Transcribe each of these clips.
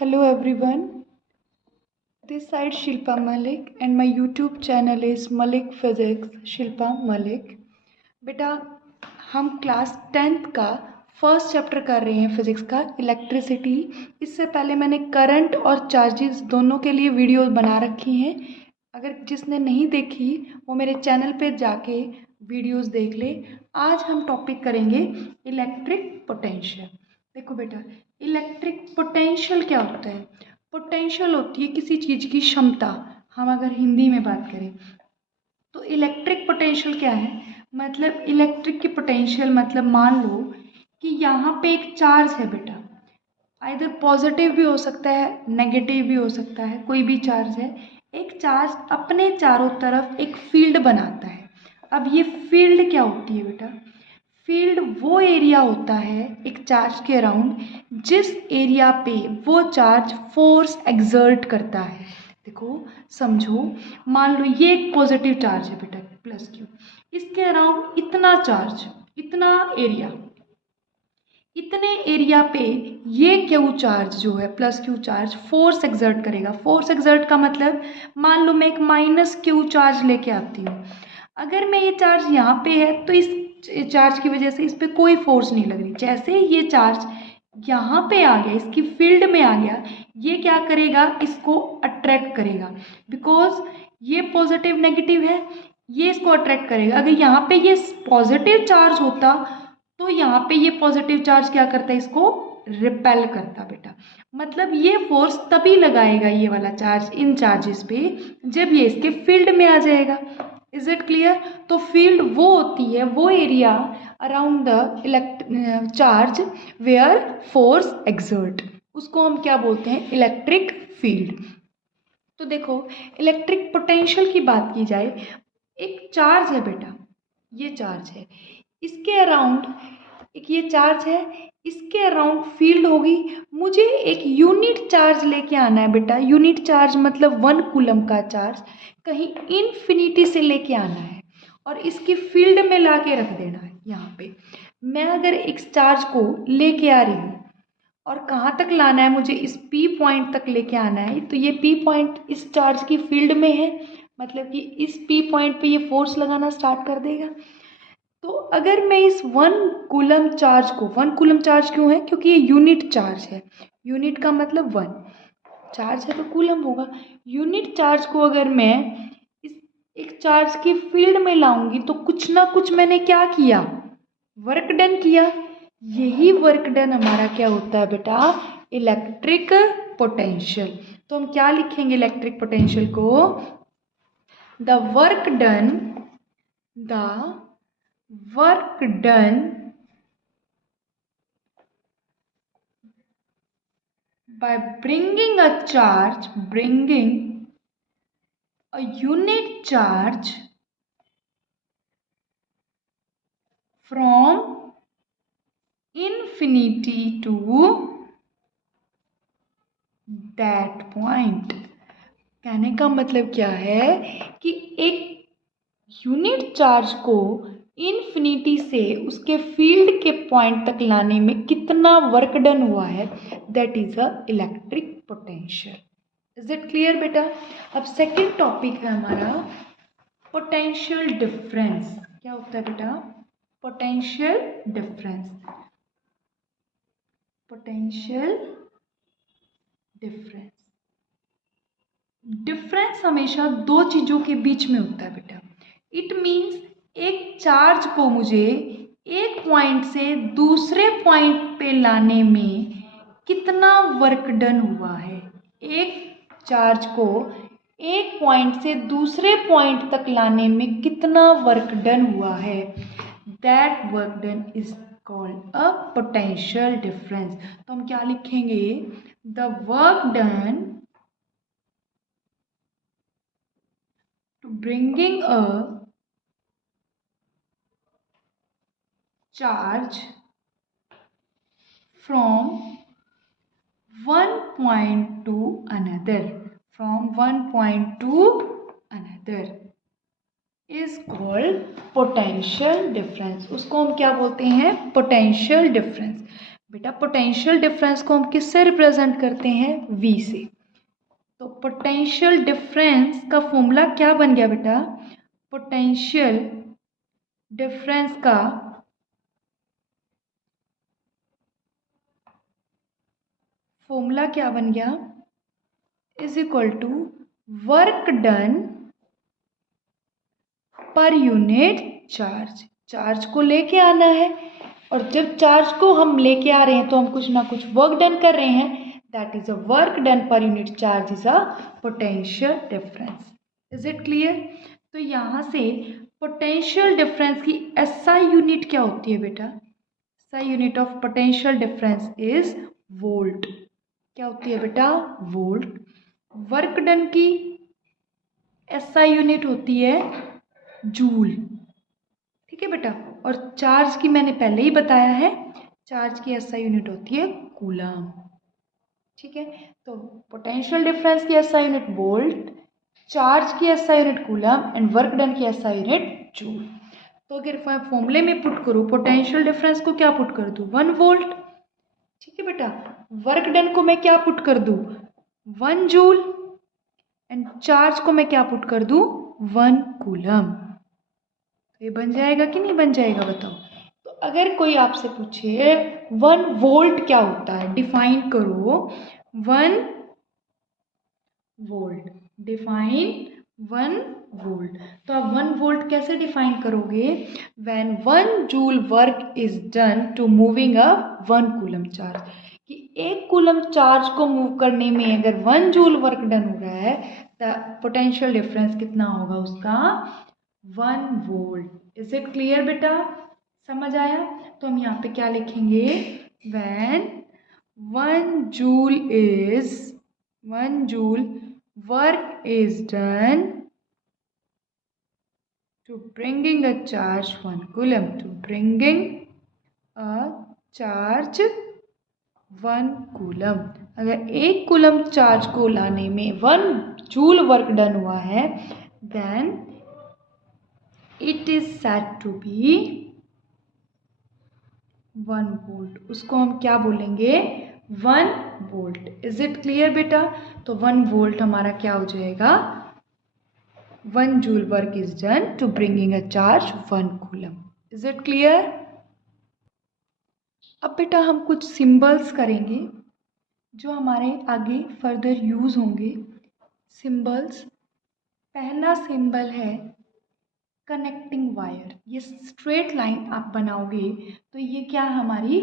Hello everyone, this side Shilpa Malik and my YouTube channel is Malik Physics Shilpa Malik। बेटा हम class 10th का first chapter कर रहे हैं physics का इलेक्ट्रिसिटी। इससे पहले मैंने करंट और चार्जेस दोनों के लिए वीडियो बना रखी हैं। अगर जिसने नहीं देखी वो मेरे चैनल पे जाके वीडियोस देख ले। आज हम टॉपिक करेंगे इलेक्ट्रिक पोटेंशियल। देखो बेटा, इलेक्ट्रिक पोटेंशियल क्या होता है? पोटेंशियल होती है किसी चीज़ की क्षमता। हम अगर हिंदी में बात करें तो इलेक्ट्रिक पोटेंशियल क्या है? मतलब इलेक्ट्रिक की पोटेंशियल मतलब मान लो कि यहाँ पे एक चार्ज है बेटा, आइदर पॉजिटिव भी हो सकता है नेगेटिव भी हो सकता है, कोई भी चार्ज है। एक चार्ज अपने चारों तरफ एक फील्ड बनाता है। अब ये फील्ड क्या होती है बेटा? फील्ड वो एरिया होता है एक चार्ज के अराउंड जिस एरिया पे वो चार्ज फोर्स एक्सर्ट करता है। देखो समझो, मान लो ये एक पॉजिटिव चार्ज है बेटा प्लस क्यू, इसके अराउंड इतना चार्ज, इतना एरिया, इतने एरिया पे ये क्यू चार्ज जो है plus Q charge force exert करेगा। फोर्स एक्सर्ट का मतलब मान लो मैं एक माइनस क्यू चार्ज लेके आती हूँ, अगर मैं ये चार्ज यहाँ पे है तो इस चार्ज की वजह से इस पर कोई फोर्स नहीं लग रही। जैसे ही ये चार्ज यहाँ पे आ गया, इसकी फील्ड में आ गया, ये क्या करेगा? इसको अट्रैक्ट करेगा। बिकॉज ये पॉजिटिव नेगेटिव है, ये इसको अट्रैक्ट करेगा। अगर यहाँ पे ये पॉजिटिव चार्ज होता तो यहाँ पे ये पॉजिटिव चार्ज क्या करता है? इसको रिपेल करता बेटा। मतलब ये फोर्स तभी लगाएगा ये वाला चार्ज इन चार्जेस पे जब ये इसके फील्ड में आ जाएगा। Is it clear? तो फील्ड वो होती है वो area around the charge where force exert, उसको हम क्या बोलते हैं? Electric field. तो देखो, इलेक्ट्रिक पोटेंशियल की बात की जाए, एक चार्ज है बेटा, ये चार्ज है, इसके अराउंड एक ये चार्ज है, इसके अराउंड फील्ड होगी। मुझे एक यूनिट चार्ज लेके आना है बेटा। यूनिट चार्ज मतलब 1 कूलम का चार्ज कहीं इन्फिनिटी से लेके आना है और इसकी फील्ड में ला के रख देना है यहाँ पे। मैं अगर इस चार्ज को लेके आ रही हूँ और कहाँ तक लाना है? मुझे इस P पॉइंट तक लेके आना है। तो ये P पॉइंट इस चार्ज की फील्ड में है, मतलब कि इस P पॉइंट पे ये फोर्स लगाना स्टार्ट कर देगा। तो अगर मैं इस 1 कूलम चार्ज को, 1 कूलम चार्ज क्यों है? क्योंकि ये यूनिट चार्ज है। यूनिट का मतलब 1, चार्ज है तो कूलम होगा। यूनिट चार्ज को अगर मैं इस एक चार्ज की फील्ड में लाऊंगी तो कुछ ना कुछ मैंने क्या किया? वर्क डन किया। यही वर्क डन हमारा क्या होता है बेटा? Electric potential. तो हम क्या लिखेंगे इलेक्ट्रिक पोटेंशियल को? The work done by bringing a unit charge from infinity to that point। कहने का मतलब क्या है कि एक यूनिट चार्ज को इन्फिनिटी से उसके फील्ड के पॉइंट तक लाने में कितना वर्क डन हुआ है, that is a electric potential. Is it clear बेटा? अब सेकंड टॉपिक है हमारा पोटेंशियल डिफरेंस। क्या होता है बेटा? Potential difference. Potential difference, difference हमेशा दो चीजों के बीच में होता है बेटा। इट मीन्स एक चार्ज को मुझे एक पॉइंट से दूसरे पॉइंट पे लाने में कितना वर्क डन हुआ है। एक चार्ज को एक पॉइंट से दूसरे पॉइंट तक लाने में कितना वर्क डन हुआ है, that work done is called a potential difference. तो हम क्या लिखेंगे? The work done to bringing a charge from one point to another, is called potential difference। उसको हम क्या बोलते हैं? Potential difference. बेटा पोटेंशियल डिफरेंस को हम किससे रिप्रेजेंट करते हैं? V से। तो पोटेंशियल डिफरेंस का फॉर्मूला क्या बन गया बेटा? पोटेंशियल डिफरेंस का फॉर्मूला क्या बन गया? Is equal to work done per unit charge. Charge को लेके आना है, और जब चार्ज को हम लेके आ रहे हैं तो हम कुछ ना कुछ वर्क डन कर रहे हैं, that is a work done per unit charge is a potential difference. Is it clear? तो यहाँ से पोटेंशियल डिफरेंस की एसआई यूनिट क्या होती है बेटा? SI unit of potential difference is volt. क्या होती है बेटा? वोल्ट। वर्क डन की एसआई यूनिट होती है जूल। ठीक है बेटा, और चार्ज की मैंने पहले ही बताया है, चार्ज की एसआई यूनिट होती है कूलम। ठीक है, तो पोटेंशियल डिफरेंस की एसआई यूनिट वोल्ट, चार्ज की SI unit coulomb and work done की एसआई यूनिट जूल। तो अगर फॉर्मूले में पुट करूँ पोटेंशियल डिफरेंस को क्या पुट कर दूँ? 1 वोल्ट। ठीक है बेटा, वर्क डन को मैं क्या पुट कर दूँ? 1 जूल, एंड चार्ज को मैं क्या पुट कर दूँ? 1 कूलम। ये बन जाएगा कि नहीं बन जाएगा बताओ? तो अगर कोई आपसे पूछे 1 वोल्ट क्या होता है, डिफाइन करो 1 वोल्ट, डिफाइन 1 वोल्ट। तो आप 1 वोल्ट कैसे डिफाइन करोगे? When 1 joule work is done to moving a 1 coulomb charge, कि 1 कूलम चार्ज को मूव करने में अगर 1 जूल वर्क डन हो रहा है, द पोटेंशियल डिफरेंस कितना होगा उसका? 1 वोल्ट। इज इट क्लियर बेटा? समझ आया? तो हम यहाँ पे क्या लिखेंगे? When 1 joule work is done to bringing a charge 1 coulomb, to bringing a charge 1 coulomb. अगर 1 कूलम चार्ज को लाने में 1 जूल वर्क डन हुआ है, then it is said to be 1 volt. उसको हम क्या बोलेंगे? 1 वोल्ट। इज इट क्लियर बेटा? तो 1 वोल्ट हमारा क्या हो जाएगा? 1 joule work is done to bringing a charge 1 coulomb. Is it clear? अब बेटा हम कुछ सिंबल्स करेंगे जो हमारे आगे फर्दर यूज होंगे। सिंबल्स, पहला सिंबल है कनेक्टिंग वायर। ये स्ट्रेट लाइन आप बनाओगे तो ये क्या है? हमारी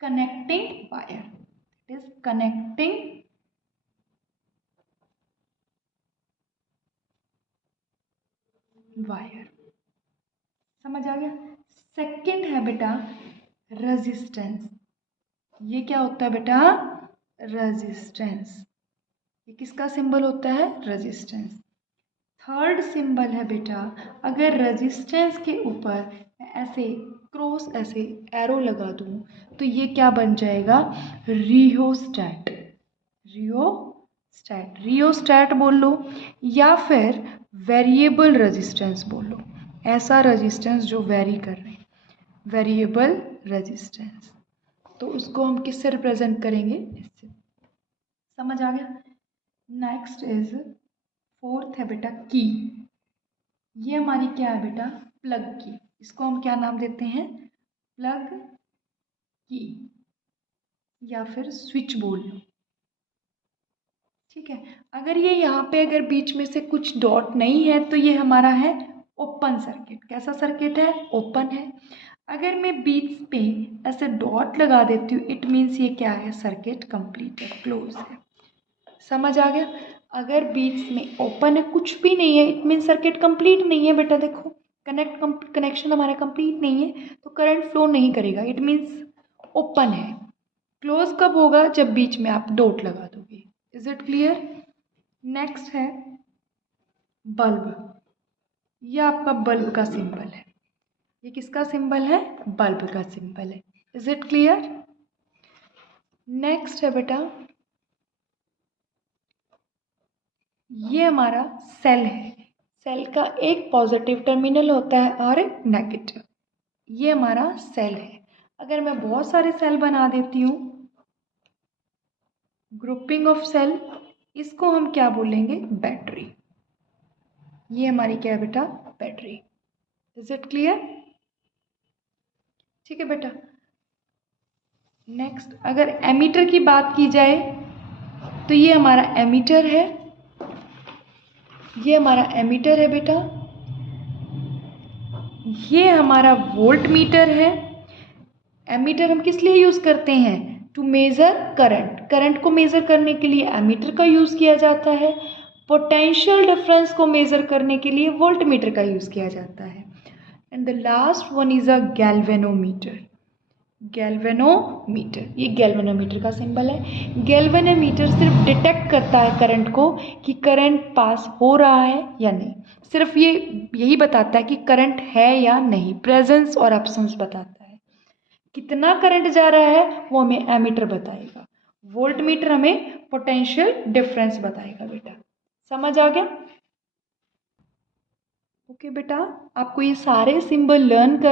connecting wire. It is connecting wire. समझ आ गया? सेकंड है बेटा रेजिस्टेंस। ये क्या होता है बेटा? रेजिस्टेंस। ये किसका सिंबल होता है? रेजिस्टेंस। थर्ड सिंबल है बेटा, अगर रेजिस्टेंस के ऊपर ऐसे क्रॉस ऐसे एरो लगा दूं तो ये क्या बन जाएगा? रियोस्टैट। रियोस्टैट, रियोस्टैट बोल लो, या फिर वेरिएबल रेजिस्टेंस बोल लो। ऐसा रेजिस्टेंस जो वेरी कर रहे हैं, वेरिएबल रेजिस्टेंस। तो उसको हम किससे रिप्रेजेंट करेंगे? इससे। समझ आ गया? नेक्स्ट इज फोर्थ है बेटा की। ये हमारी क्या है बेटा? प्लग की। इसको हम क्या नाम देते हैं? प्लग की, या फिर स्विच बोल लो। ठीक है, अगर ये यहाँ पे अगर बीच में से कुछ डॉट नहीं है तो ये हमारा है ओपन सर्किट। कैसा सर्किट है? ओपन है। अगर मैं बीच पे ऐसे डॉट लगा देती हूँ, इट मीन्स ये क्या है? सर्किट कंप्लीट है, क्लोज है। समझ आ गया? अगर बीच में ओपन है, कुछ भी नहीं है, इट मीन सर्किट कंप्लीट नहीं है बेटा। देखो कनेक्शन हमारा कंप्लीट नहीं है तो करंट फ्लो नहीं करेगा, इट मीन्स ओपन है। क्लोज कब होगा? जब बीच में आप डॉट लगा दोगे। Is it clear? नेक्स्ट है बल्ब। ये आपका बल्ब का सिंबल है। ये किसका सिंबल है? बल्ब का सिंबल है। Is it clear? नेक्स्ट है बेटा, ये हमारा सेल है। सेल का एक पॉजिटिव टर्मिनल होता है और एक नेगेटिव। ये हमारा सेल है। अगर मैं बहुत सारे सेल बना देती हूँ, ग्रुपिंग ऑफ सेल, इसको हम क्या बोलेंगे? बैटरी। ये हमारी क्या है बेटा? बैटरी। Is it clear? ठीक है बेटा। नेक्स्ट, अगर एमीटर की बात की जाए तो ये हमारा एमीटर है, ये हमारा एमीटर है बेटा। ये हमारा वोल्ट मीटर है। एमीटर हम किस लिए यूज़ करते हैं? To measure current. करंट को मेज़र करने के लिए एमीटर का यूज़ किया जाता है। पोटेंशियल डिफरेंस को मेज़र करने के लिए वोल्ट मीटर का यूज़ किया जाता है। And the last one is a galvanometer. Galvanometer, ये गैल्वेनोमीटर का सिंबल है। गैल्वेनोमीटर सिर्फ डिटेक्ट करता है करंट को कि करंट पास हो रहा है या नहीं। सिर्फ ये यही बताता है कि करंट है या नहीं, प्रेजेंस और एब्सेंस बताता है। कितना करंट जा रहा है वो हमें एमीटर बताएगा। वोल्ट मीटर हमें पोटेंशियल डिफरेंस बताएगा बेटा। समझ आ गया? ओके बेटा, आपको ये सारे सिंबल लर्न कर